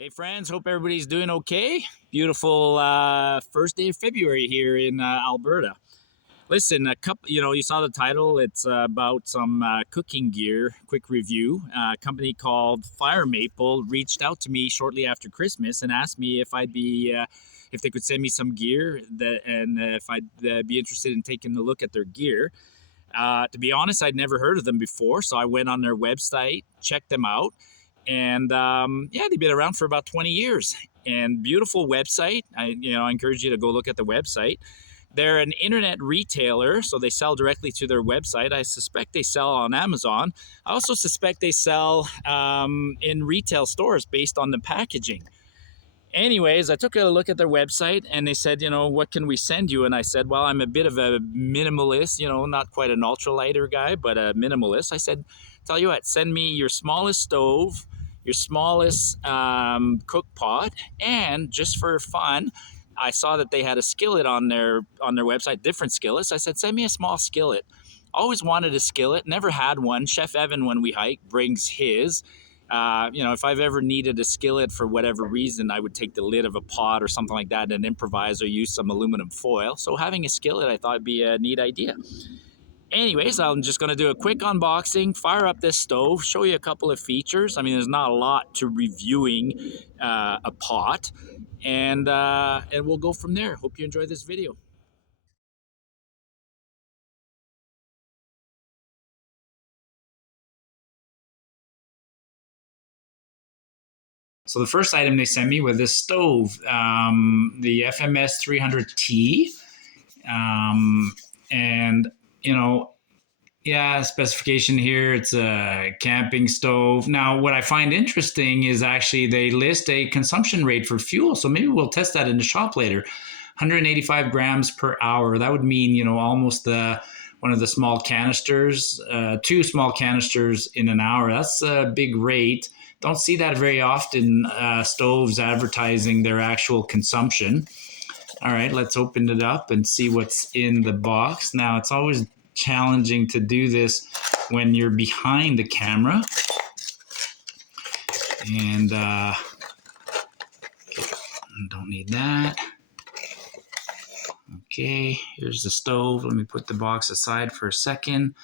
Hey friends, hope everybody's doing okay. Beautiful first day of February here in Alberta. Listen, you saw the title. It's about some cooking gear. Quick review. A company called FIREMAPLE reached out to me shortly after Christmas and asked me if they could send me some gear and if I'd be interested in taking a look at their gear. To be honest, I'd never heard of them before, so I went on their website, checked them out. And they've been around for about 20 years. And beautiful website. I encourage you to go look at the website. They're an internet retailer, so they sell directly to their website. I suspect they sell on Amazon. I also suspect they sell in retail stores based on the packaging. Anyways, I took a look at their website and they said, what can we send you? And I said, well, I'm a bit of a minimalist, not quite an ultralighter guy, but a minimalist. I said, tell you what, send me your smallest stove, your smallest cook pot, and just for fun, I saw that they had a skillet on their website, different skillets. I said, send me a small skillet. Always wanted a skillet, never had one. Chef Evan, when we hike, brings his. If I've ever needed a skillet for whatever reason, I would take the lid of a pot or something like that and improvise or use some aluminum foil. So having a skillet, I thought would be a neat idea. Anyways, I'm just going to do a quick unboxing, fire up this stove, show you a couple of features. I mean, there's not a lot to reviewing a pot, and we'll go from there. Hope you enjoy this video. So the first item they sent me was this stove, the FMS-300T, specification here, it's a camping stove. Now, what I find interesting is actually they list a consumption rate for fuel. So maybe we'll test that in the shop later. 185 grams per hour. That would mean, almost one of the small canisters, 2 small canisters in an hour. That's a big rate. Don't see that very often, stoves advertising their actual consumption. All right, let's open it up and see what's in the box. Now, it's always challenging to do this when you're behind the camera. And don't need that. Okay, here's the stove. Let me put the box aside for a second.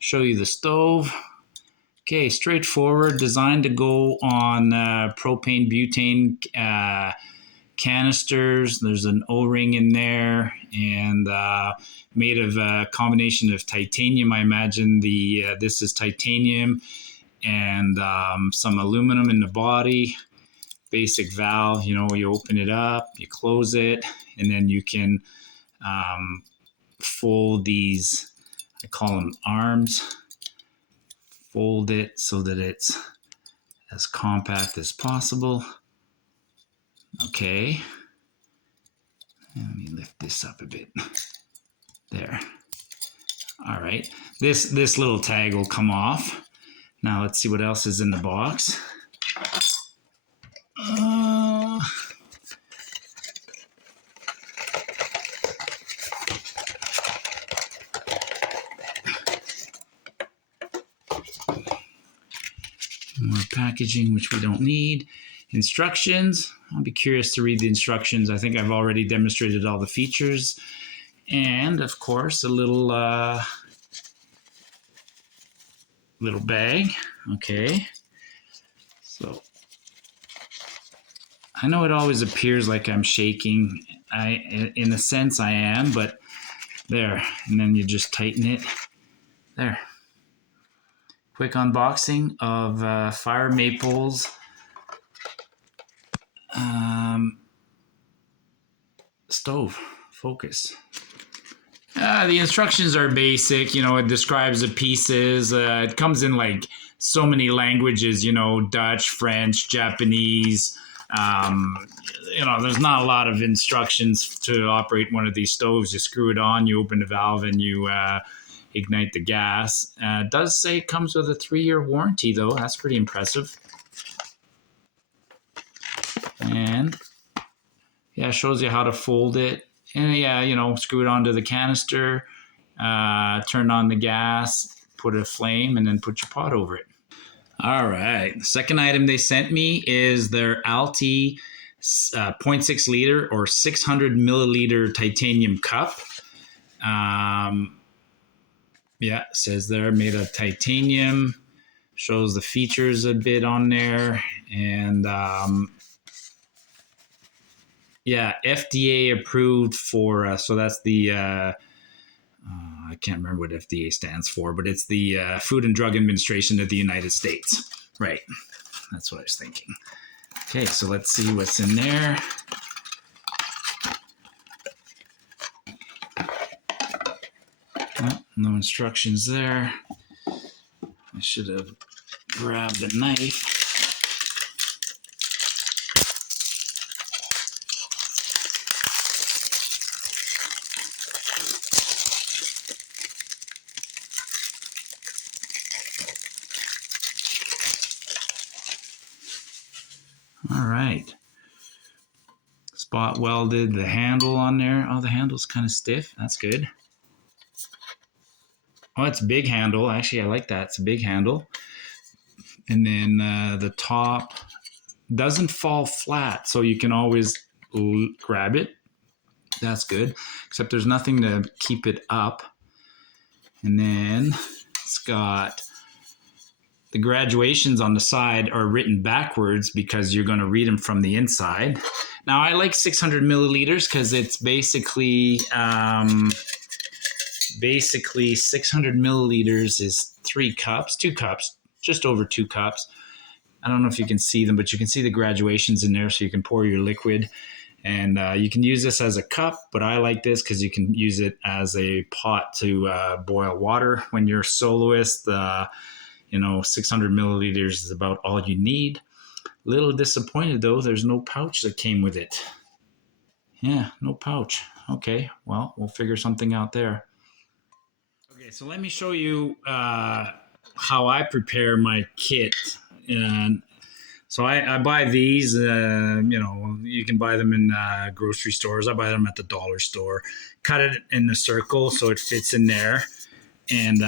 Show you the stove. Okay, straightforward, designed to go on propane, butane canisters. There's an O-ring in there, and made of a combination of titanium. I imagine this is titanium, and some aluminum in the body. Basic valve, you open it up, you close it, and then you can fold these, I call them arms. Fold it so that it's as compact as possible. Okay. Let me lift this up a bit. There. All right. This little tag will come off. Now let's see what else is in the box. More packaging, which we don't need. Instructions. I'll be curious to read the instructions. I think I've already demonstrated all the features. And, of course, a little bag. Okay. So, I know it always appears like I'm shaking. In a sense, I am, but there. And then you just tighten it. There. Quick unboxing of FIREMAPLE's stove. Focus. The instructions are basic. It describes the pieces. It comes in like so many languages, Dutch, French, Japanese. There's not a lot of instructions to operate one of these stoves. You screw it on, you open the valve, and you ignite the gas. It does say it comes with a 3-year warranty, though. That's pretty impressive. And yeah, it shows you how to fold it. And screw it onto the canister, turn on the gas, put a flame, and then put your pot over it. All right. The second item they sent me is their Alti 0.6 liter or 600 milliliter titanium cup. Yeah, it says they're made of titanium. Shows the features a bit on there. And yeah, FDA approved for, so that's the, I can't remember what FDA stands for, but it's the Food and Drug Administration of the United States. Right. That's what I was thinking. Okay, so let's see what's in there. Oh, no instructions there. I should have grabbed a knife. All right. Spot welded the handle on there. Oh, the handle's kind of stiff. That's good. Oh, it's a big handle. Actually, I like that. It's a big handle. And then the top doesn't fall flat, so you can always grab it. That's good. Except there's nothing to keep it up. And then it's got the graduations on the side are written backwards because you're going to read them from the inside. Now, I like 600 milliliters because it's basically 600 milliliters is 2 cups, just over 2 cups. I don't know if you can see them, but you can see the graduations in there, so you can pour your liquid. And you can use this as a cup, but I like this because you can use it as a pot to boil water when you're a soloist. 600 milliliters is about all you need. Little disappointed though, there's no pouch that came with it. Yeah, no pouch. Okay, well, we'll figure something out there. Okay, so let me show you how I prepare my kit. And so I buy these, you can buy them in grocery stores. I buy them at the dollar store. Cut it in a circle so it fits in there. And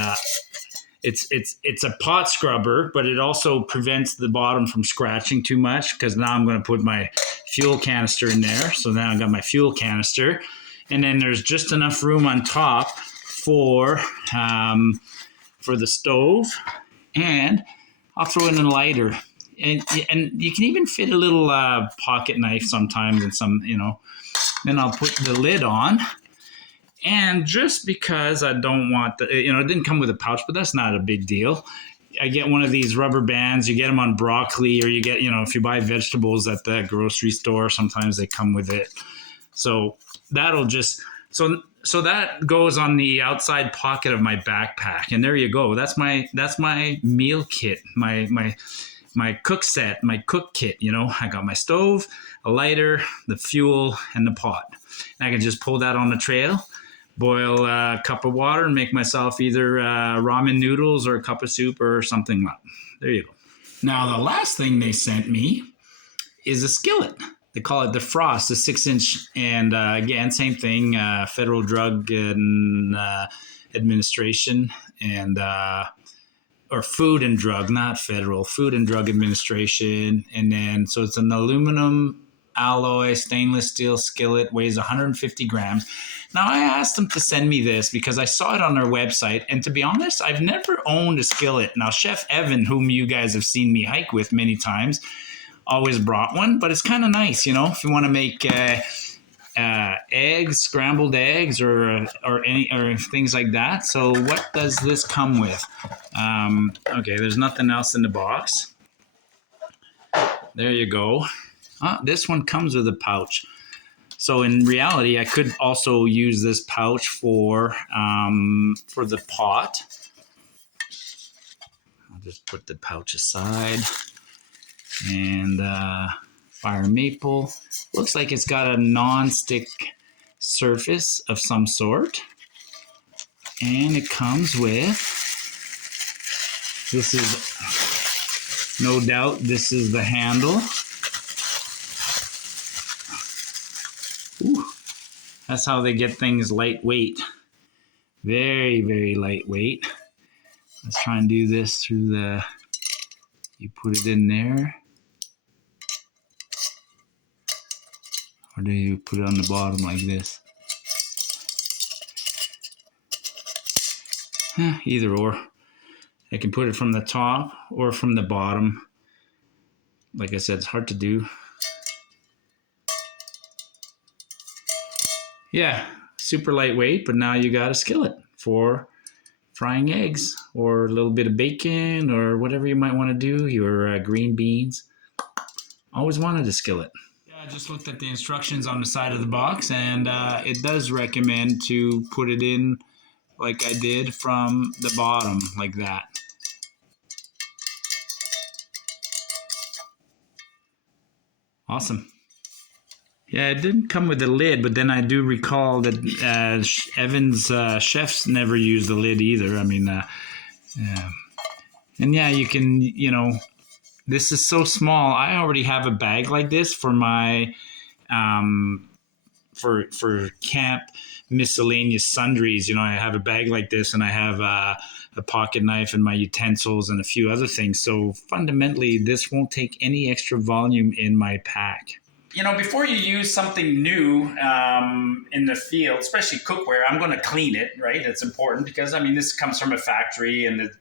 it's a pot scrubber, but it also prevents the bottom from scratching too much because now I'm going to put my fuel canister in there. So now I've got my fuel canister. And then there's just enough room on top for the stove. And I'll throw in a lighter. And you can even fit a little pocket knife sometimes and some, then I'll put the lid on. And just because I don't want it didn't come with a pouch, but that's not a big deal. I get one of these rubber bands. You get them on broccoli, or you get, if you buy vegetables at the grocery store, sometimes they come with it. So that'll just, so that goes on the outside pocket of my backpack. And there you go. That's my meal kit, my cook set, my cook kit. I got my stove, a lighter, the fuel, and the pot. And I can just pull that on the trail, boil a cup of water, and make myself either ramen noodles or a cup of soup or something. There you go. Now, the last thing they sent me is a skillet. They call it the Frost, the 6-inch. And again, same thing, Federal Drug and Administration and or Food and Drug, not Federal, Food and Drug Administration. And then, so it's an aluminum alloy stainless steel skillet, weighs 150 grams. Now, I asked them to send me this because I saw it on their website. And to be honest, I've never owned a skillet. Now, Chef Evan, whom you guys have seen me hike with many times, always brought one, but it's kind of nice, if you want to make eggs, scrambled eggs, or things like that. So what does this come with? Okay, there's nothing else in the box. There you go. This one comes with a pouch. So in reality, I could also use this pouch for the pot. I'll just put the pouch aside. And Fire Maple. Looks like it's got a non-stick surface of some sort. And it comes with, this is, no doubt, this is the handle. Ooh, that's how they get things lightweight. Very, very lightweight. Let's try and do this through the You put it in there, or do you put it on the bottom like this? Either or. I can put it from the top or from the bottom. Like I said, it's hard to do. Yeah, super lightweight, but now you got a skillet for frying eggs or a little bit of bacon or whatever you might want to do, your green beans. Always wanted a skillet. Yeah, I just looked at the instructions on the side of the box, and it does recommend to put it in like I did from the bottom, like that. Awesome. Yeah, it didn't come with a lid, but then I do recall that Evan's chefs never use the lid either. I mean, yeah. And yeah, you can, this is so small. I already have a bag like this for my, for camp miscellaneous sundries. I have a bag like this, and I have a pocket knife and my utensils and a few other things. So fundamentally, this won't take any extra volume in my pack. Before you use something new in the field, especially cookware, I'm going to clean it, right? It's important because, this comes from a factory and it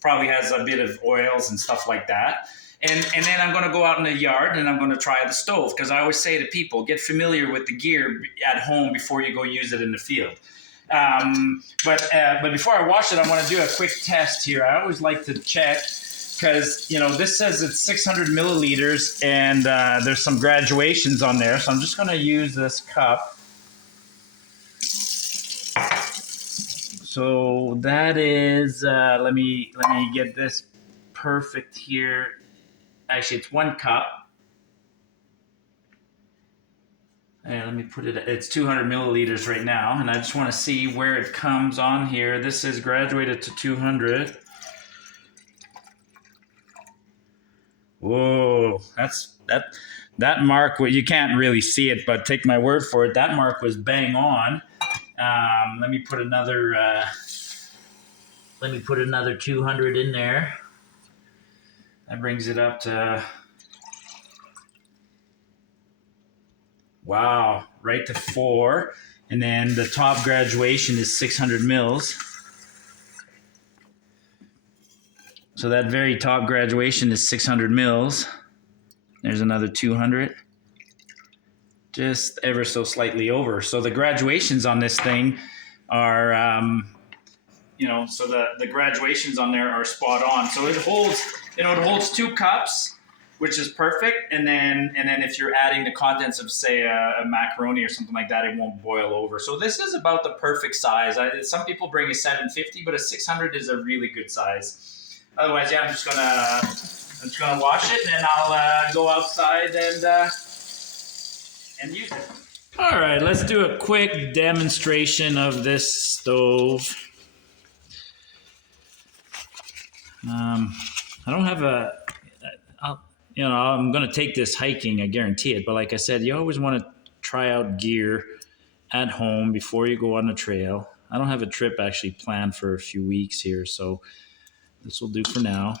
probably has a bit of oils and stuff like that. And then I'm going to go out in the yard and I'm going to try the stove, because I always say to people, get familiar with the gear at home before you go use it in the field. But before I wash it, I want to do a quick test here. I always like to check, because this says it's 600 milliliters, and there's some graduations on there. So I'm just going to use this cup. So that is let me get this perfect here. Actually, it's 1 cup. And let me put it. It's 200 milliliters right now, and I just want to see where it comes on here. This is graduated to 200. Whoa, that mark. Well, you can't really see it, but take my word for it. That mark was bang on. Let me put another 200 in there. That brings it up to, wow, right to 4. And then the top graduation is 600 mils. So that very top graduation is 600 mils. There's another 200. Just ever so slightly over. So the graduations on this thing are, so the graduations on there are spot on. So it holds 2 cups, which is perfect. And then if you're adding the contents of, say, a macaroni or something like that, it won't boil over. So this is about the perfect size. Some people bring a 750, but a 600 is a really good size. Otherwise, yeah, I'm just gonna wash it, and then I'll go outside and use it. All right, let's do a quick demonstration of this stove. I don't have I'm going to take this hiking, I guarantee it. But like I said, you always want to try out gear at home before you go on a trail. I don't have a trip actually planned for a few weeks here, so this will do for now.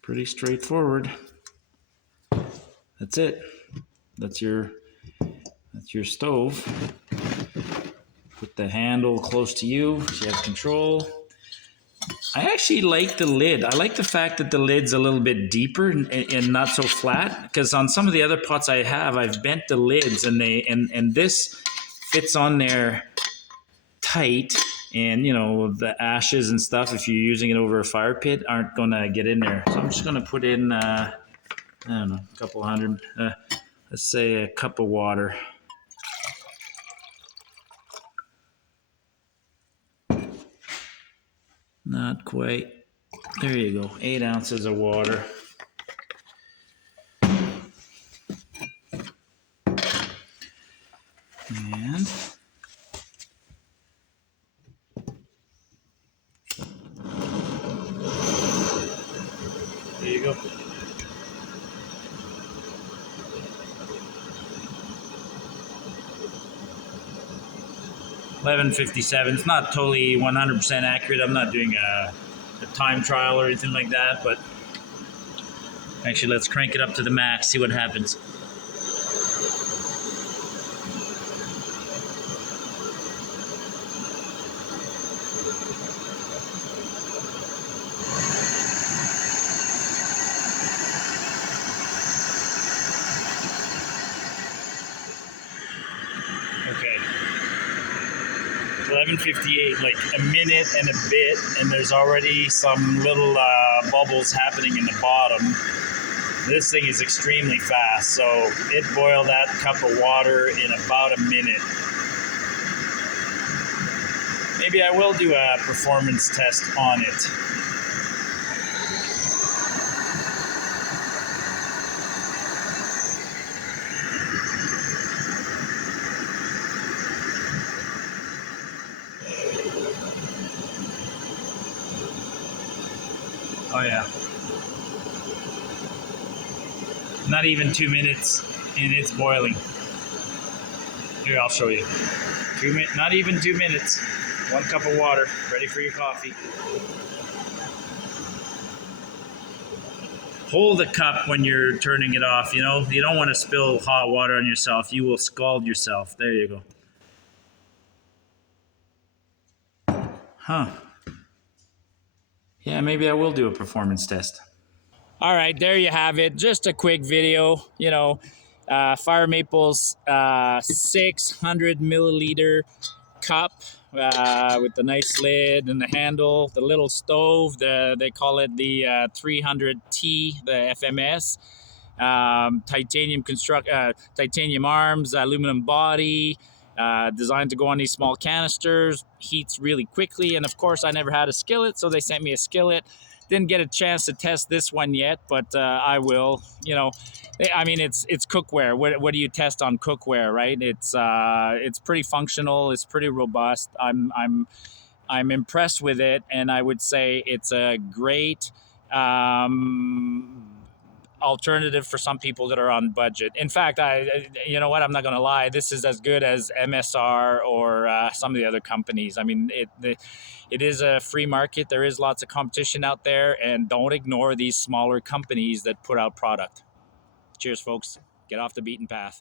Pretty straightforward. That's it. That's your stove. Put the handle close to you so you have control. I actually like the lid. I like the fact that the lid's a little bit deeper and not so flat, because on some of the other pots I have, I've bent the lids and this fits on there tight, and the ashes and stuff, if you're using it over a fire pit, aren't gonna get in there. So I'm just gonna put in I don't know, a couple hundred, let's say a cup of water. Not quite. There you go. 8 ounces of water. And there you go. 11:57. It's not totally 100% accurate. I'm not doing a time trial or anything like that, but actually, let's crank it up to the max, see what happens. Okay. 11:58, like a minute and a bit, and there's already some little bubbles happening in the bottom. This thing is extremely fast, so it boiled that cup of water in about a minute. Maybe I will do a performance test on it. Oh yeah. Not even 2 minutes and it's boiling. Here, I'll show you. Not even 2 minutes. 1 cup of water, ready for your coffee. Hold the cup when you're turning it off, you know? You don't want to spill hot water on yourself. You will scald yourself. There you go. Huh. Yeah, maybe I will do a performance test. All right, there you have it. Just a quick video, you know, FIREMAPLE's 600 milliliter cup with the nice lid and the handle, the little stove, they call it the 300T, the FMS. Titanium arms, aluminum body, designed to go on these small canisters, heats really quickly. And of course, I never had a skillet, so they sent me a skillet. Didn't get a chance to test this one yet, but I will. You know, I mean, it's cookware. What do you test on cookware, right? It's pretty functional. It's pretty robust. I'm impressed with it, and I would say it's a great alternative for some people that are on budget. In fact, you know what? I'm not going to lie. This is as good as MSR or some of the other companies. I mean, it is a free market. There is lots of competition out there, and don't ignore these smaller companies that put out product. Cheers, folks. Get off the beaten path.